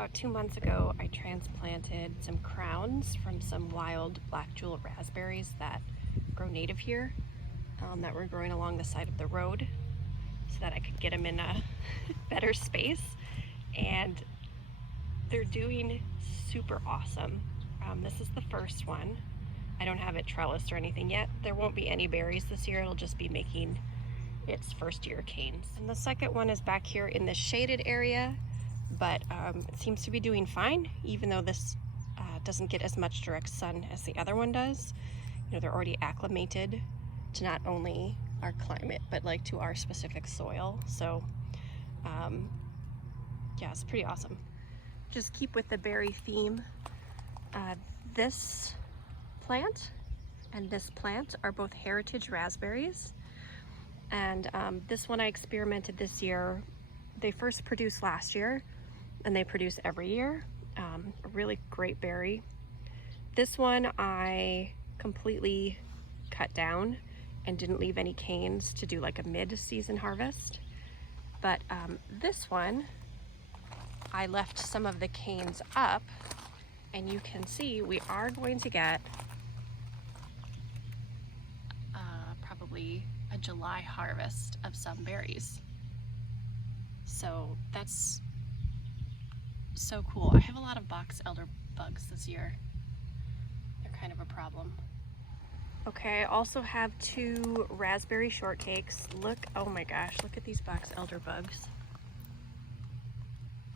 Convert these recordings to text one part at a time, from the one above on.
About 2 months ago, I transplanted some crowns from some wild black jewel raspberries that grow native here, that were growing along the side of the road so that I could get them in a better space. And they're doing super awesome. This is the first one. I don't have it trellised or anything yet. There won't be any berries this year. It'll just be making its first year canes. And the second one is back here in this shaded area, but it seems to be doing fine, even though this doesn't get as much direct sun as the other one does. You know, they're already acclimated to not only our climate, but like to our specific soil. So yeah, it's pretty awesome. Just keep with the berry theme. This plant and this plant are both heritage raspberries. And this one I experimented this year. They first produced last year, and they produce every year. A really great berry. This one I completely cut down and didn't leave any canes to do like a mid-season harvest. But this one, I left some of the canes up, and you can see we are going to get probably a July harvest of some berries. So that's so cool. I have a lot of box elder bugs this year. They're kind of a problem. Okay, I also have 2 raspberry shortcakes. Look, oh my gosh, look at these box elder bugs.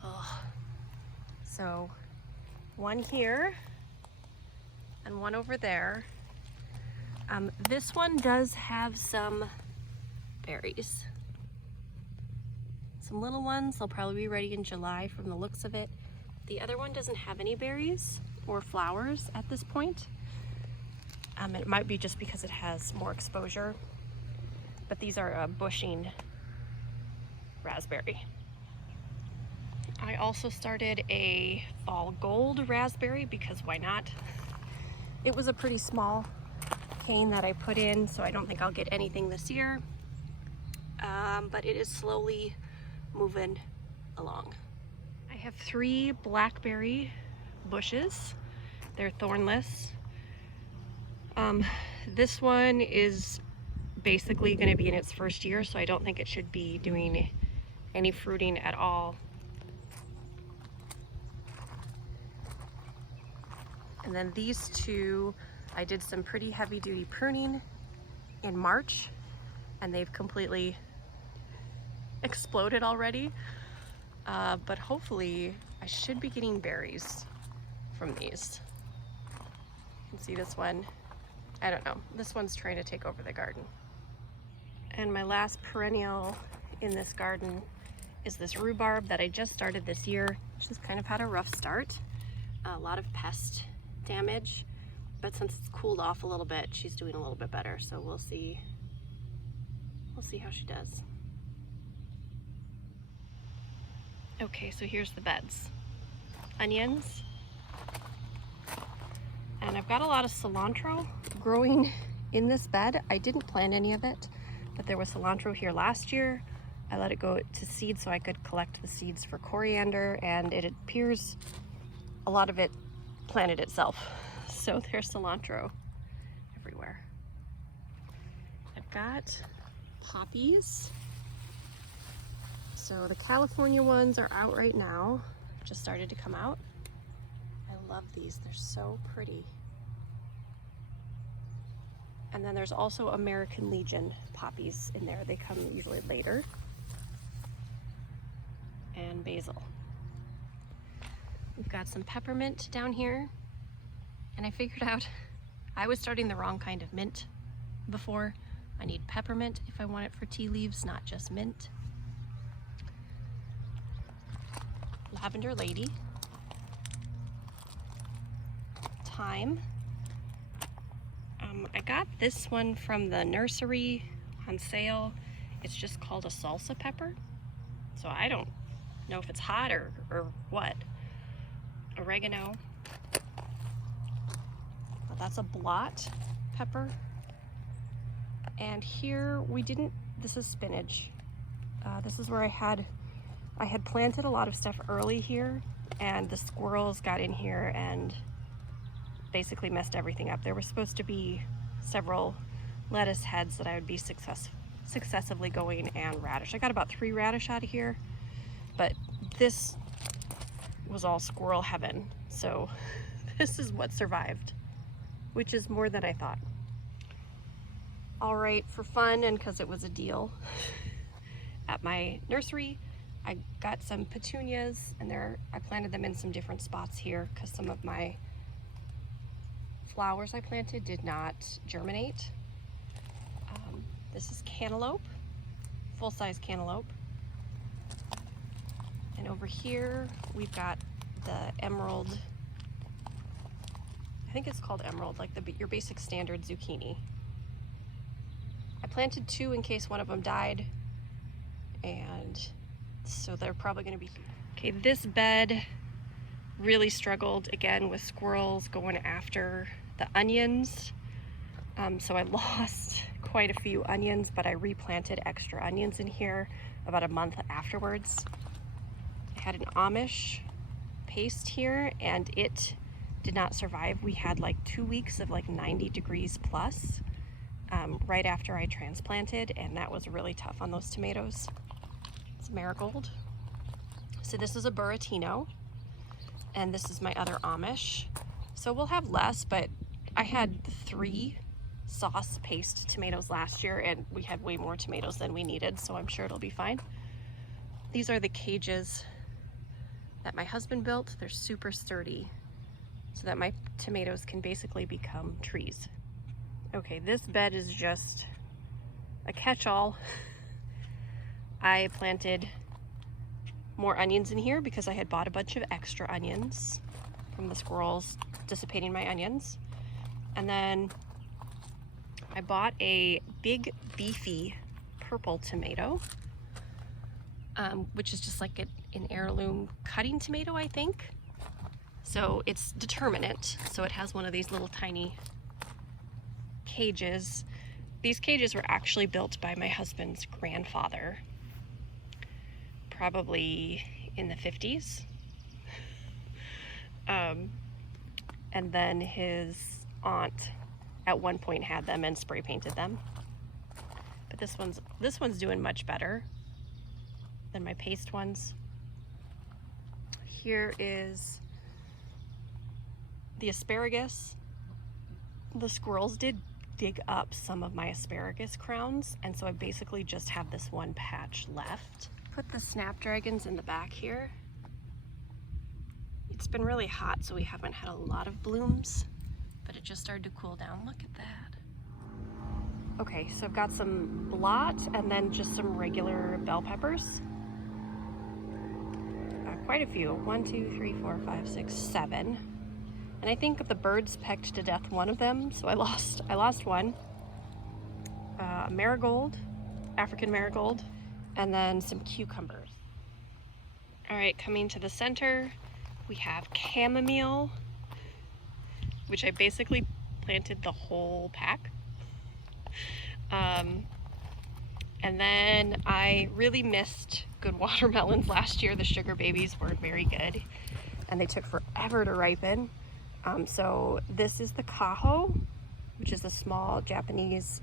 Oh. So one here and one over there. This one does have some berries. Some little ones. They'll probably be ready in July from the looks of it. The other one doesn't have any berries or flowers at this point. It might be just because it has more exposure, but these are a bushing raspberry. I also started a fall gold raspberry because why not? It was a pretty small cane that I put in, so I don't think I'll get anything this year, but it is slowly moving along. I have 3 blackberry bushes. They're thornless. This one is basically going to be in its first year, so I don't think it should be doing any fruiting at all. And then these 2, I did some pretty heavy duty pruning in March, and they've completely exploded already. But hopefully I should be getting berries from these. You can see this one. I don't know. This one's trying to take over the garden. And my last perennial in this garden is this rhubarb that I just started this year. She's kind of had a rough start. A lot of pest damage, but since it's cooled off a little bit, she's doing a little bit better. So we'll see how she does. Okay, so here's the beds. Onions. And I've got a lot of cilantro growing in this bed. I didn't plant any of it, but there was cilantro here last year. I let it go to seed so I could collect the seeds for coriander, and it appears a lot of it planted itself. So there's cilantro everywhere. I've got poppies. So the California ones are out right now. Just started to come out. I love these, they're so pretty. And then there's also American Legion poppies in there. They come usually later. And basil. We've got some peppermint down here. And I figured out I was starting the wrong kind of mint before. I need peppermint if I want it for tea leaves, not just mint. Lavender lady. Thyme. I got this one from the nursery on sale. It's just called a salsa pepper. So I don't know if it's hot or what. Oregano. Well, that's a blot pepper. And here we didn't, this is spinach. This is where I had planted a lot of stuff early here, and the squirrels got in here and basically messed everything up. There were supposed to be several lettuce heads that I would be successively going, and radish. I got about 3 radish out of here, but this was all squirrel heaven. So this is what survived, which is more than I thought. All right, for fun and because it was a deal at my nursery, I got some petunias, and I planted them in some different spots here because some of my flowers I planted did not germinate. This is cantaloupe, full-size cantaloupe. And over here, we've got the emerald, I think it's called emerald, like your basic standard zucchini. I planted 2 in case one of them died, and so they're probably gonna be. Okay, this bed really struggled again with squirrels going after the onions. So I lost quite a few onions, but I replanted extra onions in here about a month afterwards. I had an Amish paste here, and it did not survive. We had like 2 weeks of like 90 degrees plus right after I transplanted, and that was really tough on those tomatoes. It's marigold. So this is a Buratino, and this is my other Amish. So we'll have less, but I had 3 sauce paste tomatoes last year, and we had way more tomatoes than we needed, so I'm sure it'll be fine. These are the cages that my husband built. They're super sturdy so that my tomatoes can basically become trees. Okay, this bed is just a catch-all. I planted more onions in here because I had bought a bunch of extra onions from the squirrels dissipating my onions. And then I bought a big beefy purple tomato, which is just like an heirloom cutting tomato, I think. So it's determinate, so it has one of these little tiny cages. These cages were actually built by my husband's grandfather, probably in the 50s. And then his aunt at one point had them and spray painted them. But this one's doing much better than my paste ones. Here is the asparagus. The squirrels did dig up some of my asparagus crowns, and so I basically just have this one patch left. Put the snapdragons in the back here. It's been really hot, so we haven't had a lot of blooms, but it just started to cool down. Look at that. Okay, so I've got some blot and then just some regular bell peppers. Quite a few. 1, 2, 3, 4, 5, 6, 7. And I think the birds pecked to death one of them, so I lost one. Marigold, African marigold, and then some cucumbers. All right, coming to the center, we have chamomile, which I basically planted the whole pack. And then I really missed good watermelons last year. The sugar babies weren't very good, and they took forever to ripen. So this is the Kaho, which is a small Japanese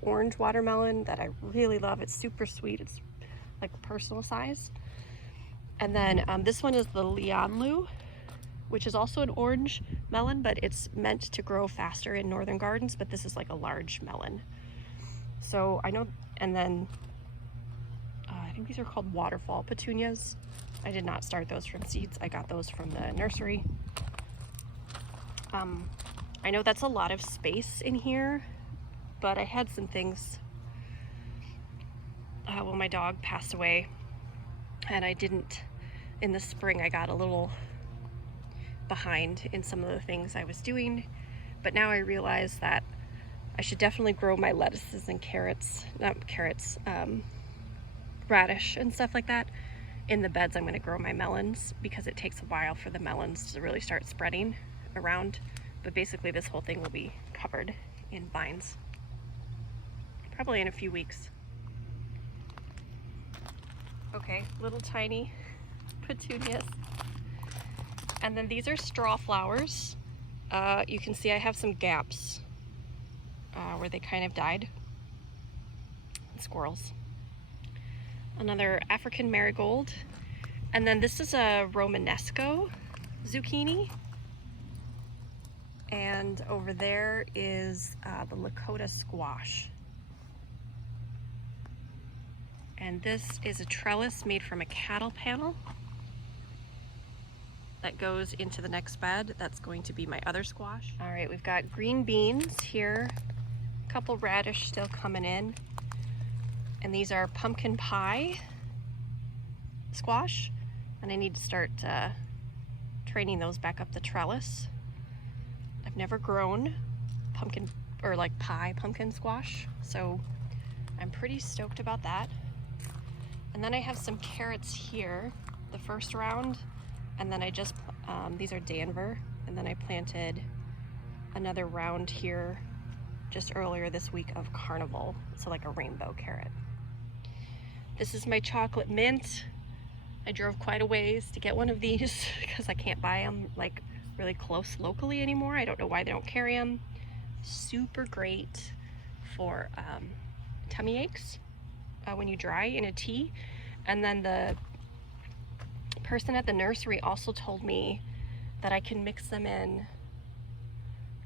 orange watermelon that I really love. It's super sweet. It's like personal size. And then this one is the Lianlu, which is also an orange melon, but it's meant to grow faster in northern gardens, but this is like a large melon. So I know, and then I think these are called waterfall petunias. I did not start those from seeds. I got those from the nursery. I know that's a lot of space in here, but I had some things, well, my dog passed away, and I didn't, in the spring I got a little behind in some of the things I was doing, but now I realize that I should definitely grow my lettuces and radish and stuff like that in the beds I'm going to grow my melons, because it takes a while for the melons to really start spreading around. But basically this whole thing will be covered in vines, probably in a few weeks. Okay, little tiny petunias. And then these are straw flowers. You can see I have some gaps where they kind of died. Squirrels. Another African marigold. And then this is a Romanesco zucchini. And over there is the Lakota squash. And this is a trellis made from a cattle panel that goes into the next bed. That's going to be my other squash. All right, we've got green beans here. A couple radish still coming in. And these are pumpkin pie squash. And I need to start training those back up the trellis. I've never grown pumpkin or like pie pumpkin squash, so I'm pretty stoked about that. And then I have some carrots here, the first round, and then I just, these are Danver, and then I planted another round here just earlier this week of Carnival, so like a rainbow carrot. This is my chocolate mint. I drove quite a ways to get one of these because I can't buy them like really close locally anymore. I don't know why they don't carry them. Super great for tummy aches when you dry in a tea. And then the person at the nursery also told me that I can mix them in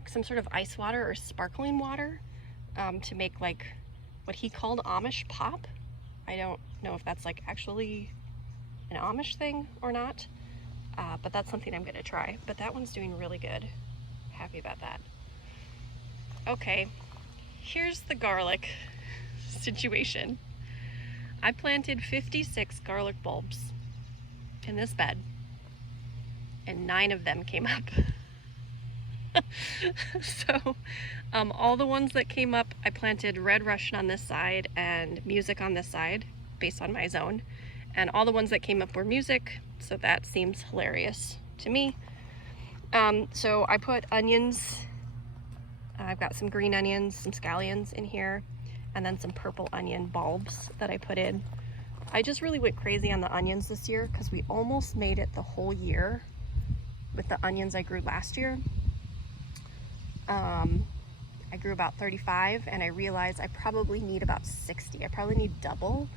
some sort of ice water or sparkling water to make like what he called Amish pop. I don't know if that's like actually an Amish thing or not, but that's something I'm gonna try. But that one's doing really good. Happy about that. Okay, here's the garlic situation. I planted 56 garlic bulbs in this bed, and 9 of them came up. So all the ones that came up, I planted red Russian on this side and music on this side based on my zone. And all the ones that came up were music, so that seems hilarious to me. So I put onions. I've got some green onions, some scallions in here, and then some purple onion bulbs that I put in. I just really went crazy on the onions this year because we almost made it the whole year with the onions I grew last year. I grew about 35 and I realized I probably need about 60. I probably need double.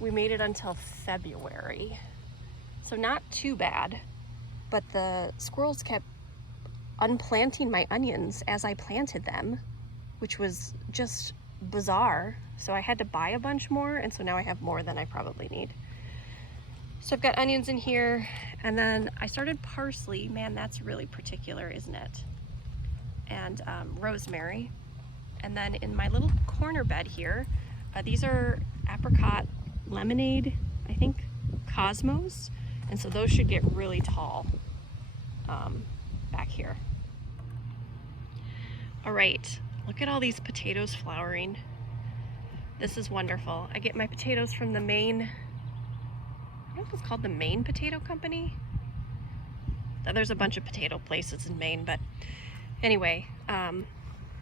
We made it until February, so not too bad, but the squirrels kept unplanting my onions as I planted them, which was just bizarre. So I had to buy a bunch more, and so now I have more than I probably need. So I've got onions in here, and then I started parsley. Man, that's really particular, isn't it? And rosemary. And then in my little corner bed here, these are apricot lemonade, I think, cosmos, and so those should get really tall back here. All right, look at all these potatoes flowering. This is wonderful. I get my potatoes from the Maine, I don't know if it's called the Maine Potato Company. There's a bunch of potato places in Maine, but anyway,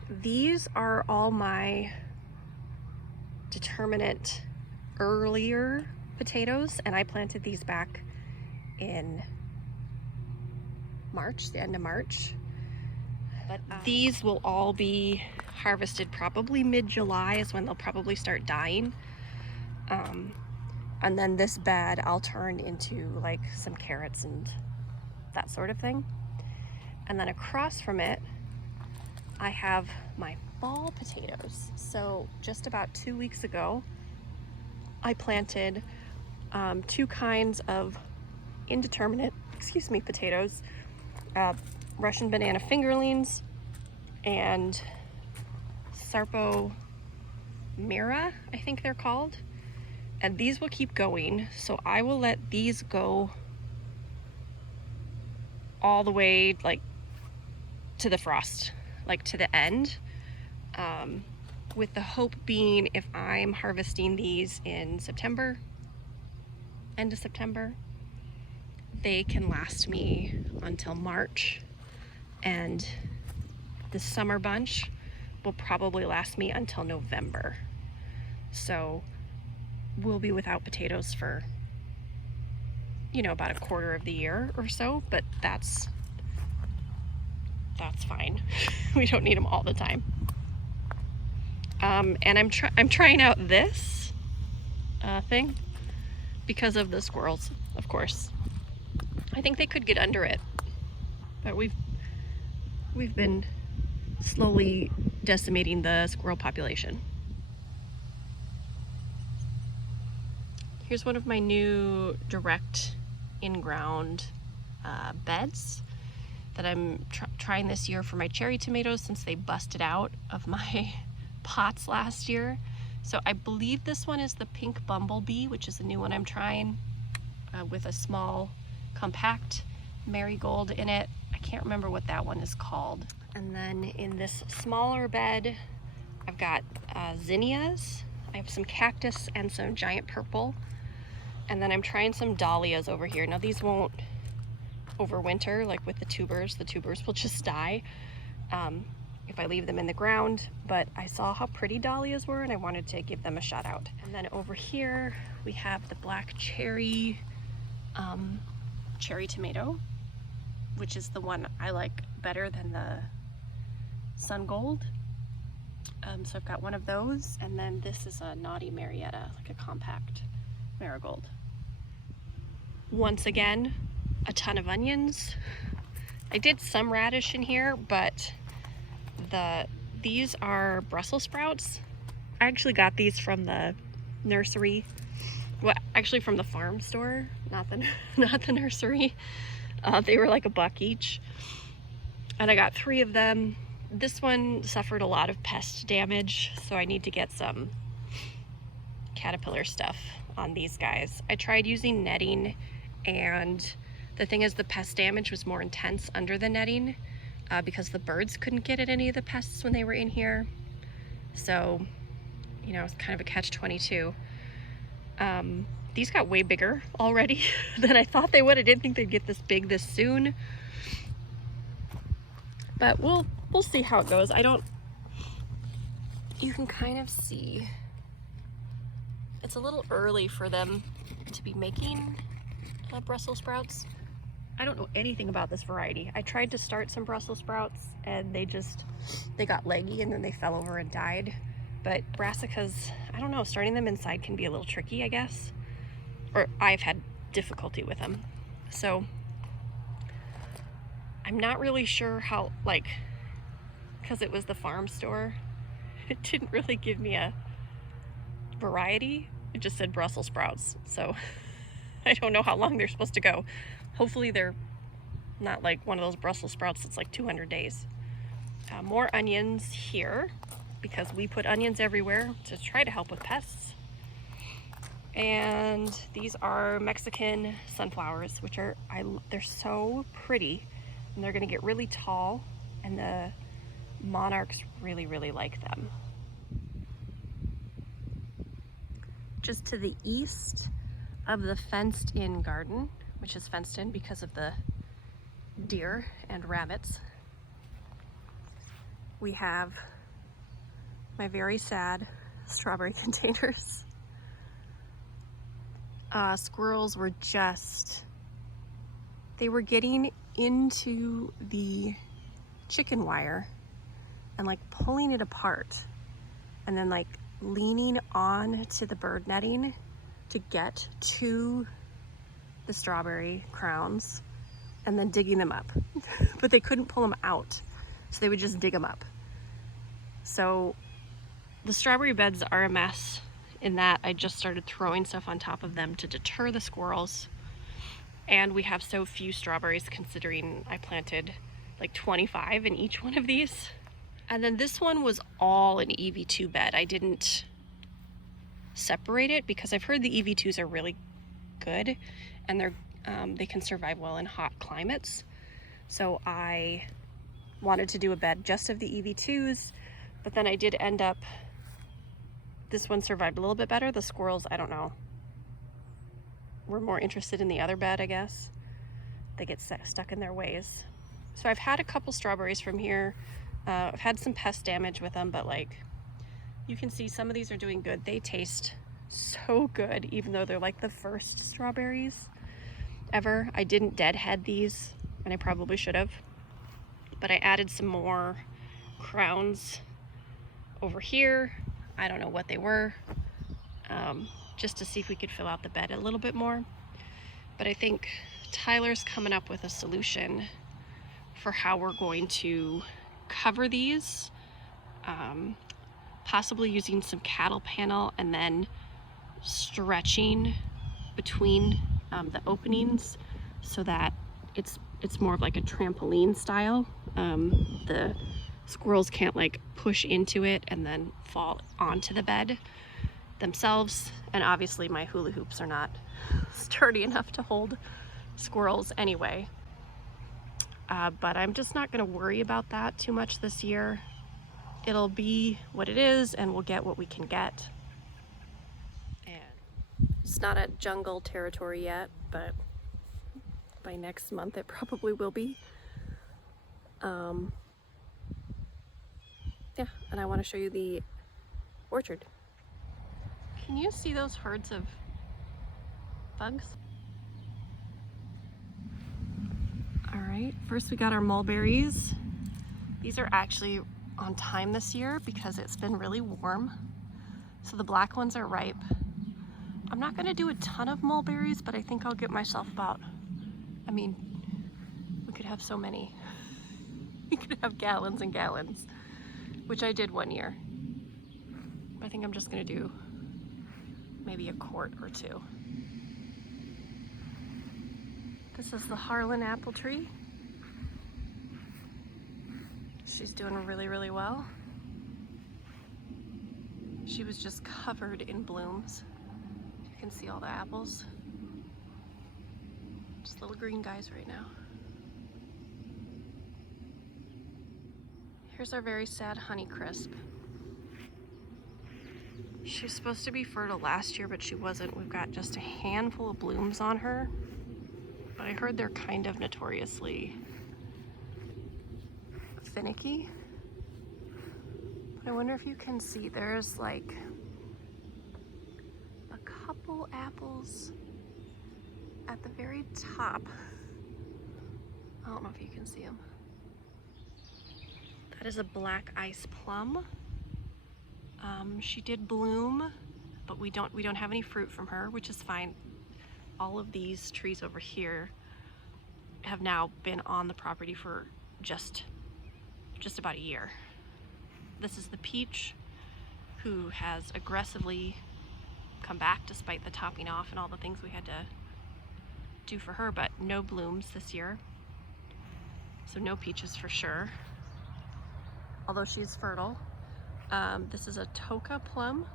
these are all my determinate earlier potatoes, and I planted these back in March, the end of March. But these will all be harvested probably mid-July is when they'll probably start dying. And then this bed I'll turn into like some carrots and that sort of thing. And then across from it, I have my fall potatoes. So just about 2 weeks ago, I planted 2 kinds of indeterminate, potatoes, Russian banana fingerlings and Sarpo Mira, I think they're called. And these will keep going, so I will let these go all the way like to the frost, like to the end, with the hope being if I'm harvesting these in September, end of September, they can last me until March, and the summer bunch will probably last me until November. So we'll be without potatoes for you know, about a quarter of the year or so, but that's fine. We don't need them all the time. And I'm trying out this thing because of the squirrels, of course. I think they could get under it, but we've been slowly decimating the squirrel population. Here's one of my new direct in-ground beds that I'm trying this year for my cherry tomatoes, since they busted out of my pots last year. So I believe this one is the pink bumblebee, which is a new one I'm trying, with a small compact marigold in it. I can't remember what that one is called. And then in this smaller bed, I've got zinnias. I have some cactus and some giant purple. And then I'm trying some dahlias over here. Now these won't overwinter like with the tubers. The tubers will just die if I leave them in the ground, but I saw how pretty dahlias were and I wanted to give them a shout out. And then over here we have the black cherry cherry tomato, which is the one I like better than the sun gold. So I've got one of those, and then this is a naughty Marietta, like a compact marigold. Once again, a ton of onions. I did some radish in here, but these are Brussels sprouts. I actually got these from the nursery. Well, actually from the farm store, not the nursery. They were like $1 each, and I got 3 of them. This one suffered a lot of pest damage, so I need to get some caterpillar stuff on these guys. I tried using netting, and the thing is the pest damage was more intense under the netting because the birds couldn't get at any of the pests when they were in here. So, you know, it's kind of a catch-22. These got way bigger already than I thought they would. I didn't think they'd get this big this soon. But we'll see how it goes. You can kind of see it's a little early for them to be making Brussels sprouts. I don't know anything about this variety. I tried to start some Brussels sprouts and they got leggy and then they fell over and died. But brassicas, I don't know, starting them inside can be a little tricky, I guess. Or I've had difficulty with them. So I'm not really sure how, like, because it was the farm store, it didn't really give me a variety. It just said Brussels sprouts. So I don't know how long they're supposed to go. Hopefully they're not like one of those Brussels sprouts that's like 200 days. More onions here, because we put onions everywhere to try to help with pests. And these are Mexican sunflowers, which are, they're so pretty, and they're gonna get really tall, and the monarchs really, really like them. Just to the east of the fenced in garden, which is fenced in because of the deer and rabbits, we have my very sad strawberry containers. Squirrels were they were getting into the chicken wire and like pulling it apart and then like leaning on to the bird netting to get to the strawberry crowns and then digging them up. But they couldn't pull them out, so they would just dig them up. So the strawberry beds are a mess in that I just started throwing stuff on top of them to deter the squirrels. And we have so few strawberries considering I planted like 25 in each one of these. And then this one was all an EV2 bed. I didn't separate it because I've heard the EV2s are really good and they can survive well in hot climates. So I wanted to do a bed just of the EV2s, but then I did end up, this one survived a little bit better. The squirrels, I don't know, were more interested in the other bed, I guess. They get stuck in their ways. So I've had a couple strawberries from here. I've had some pest damage with them, but like, you can see some of these are doing good. They taste so good, even though they're like the first strawberries. ever. I didn't deadhead these, and I probably should have, but I added some more crowns over here. I don't know what they were, just to see if we could fill out the bed a little bit more. But I think Tyler's coming up with a solution for how we're going to cover these, possibly using some cattle panel and then stretching between the openings so that it's more of like a trampoline style. The squirrels can't like push into it and then fall onto the bed themselves, and obviously my hula hoops are not sturdy enough to hold squirrels anyway. But I'm just not going to worry about that too much this year. It'll be what it is, and we'll get what we can get. And it's not at jungle territory yet, but by next month it probably will be. Yeah, and I want to show you the orchard. Can you see those herds of bugs? All right, first we got our mulberries. These are actually on time this year because it's been really warm. So the black ones are ripe. I'm not gonna do a ton of mulberries, but I think I'll get myself about, I mean, we could have so many. We could have gallons and gallons, which I did one year. I think I'm just gonna do maybe a quart or two. This is the Harlan apple tree. She's doing really, really well. She was just covered in blooms. You can see all the apples. Just little green guys right now. Here's our very sad Honeycrisp. She was supposed to be fertile last year, but she wasn't. We've got just a handful of blooms on her, but I heard they're kind of notoriously finicky. But I wonder if you can see, there's like a couple apples at the very top. I don't know if you can see them. That is a black ice plum. She did bloom, but we don't have any fruit from her, which is fine. All of these trees over here have now been on the property for just about a year. This is the peach, who has aggressively come back despite the topping off and all the things we had to do for her, but no blooms this year. So no peaches for sure, although she's fertile. This is a Toka plum,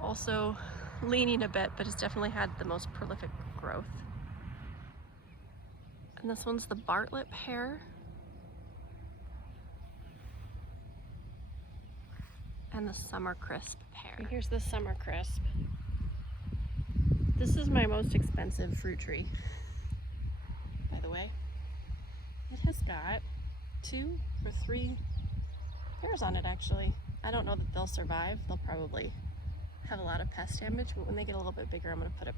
also leaning a bit, but it's definitely had the most prolific growth. And this one's the Bartlett pear. And the Summer Crisp pear. And here's the Summer Crisp. This is my most expensive fruit tree, by the way. It has got 2 or 3 pears on it, actually. I don't know that they'll survive. They'll probably have a lot of pest damage, but when they get a little bit bigger, I'm going to put up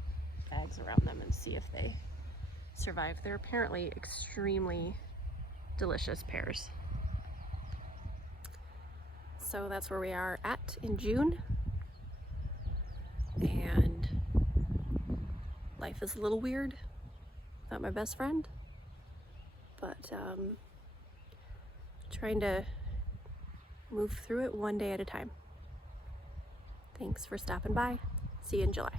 bags around them and see if they survive. They're apparently extremely delicious pears. So that's where we are at in June, and life is a little weird without my best friend, but trying to move through it one day at a time. Thanks for stopping by. See you in July.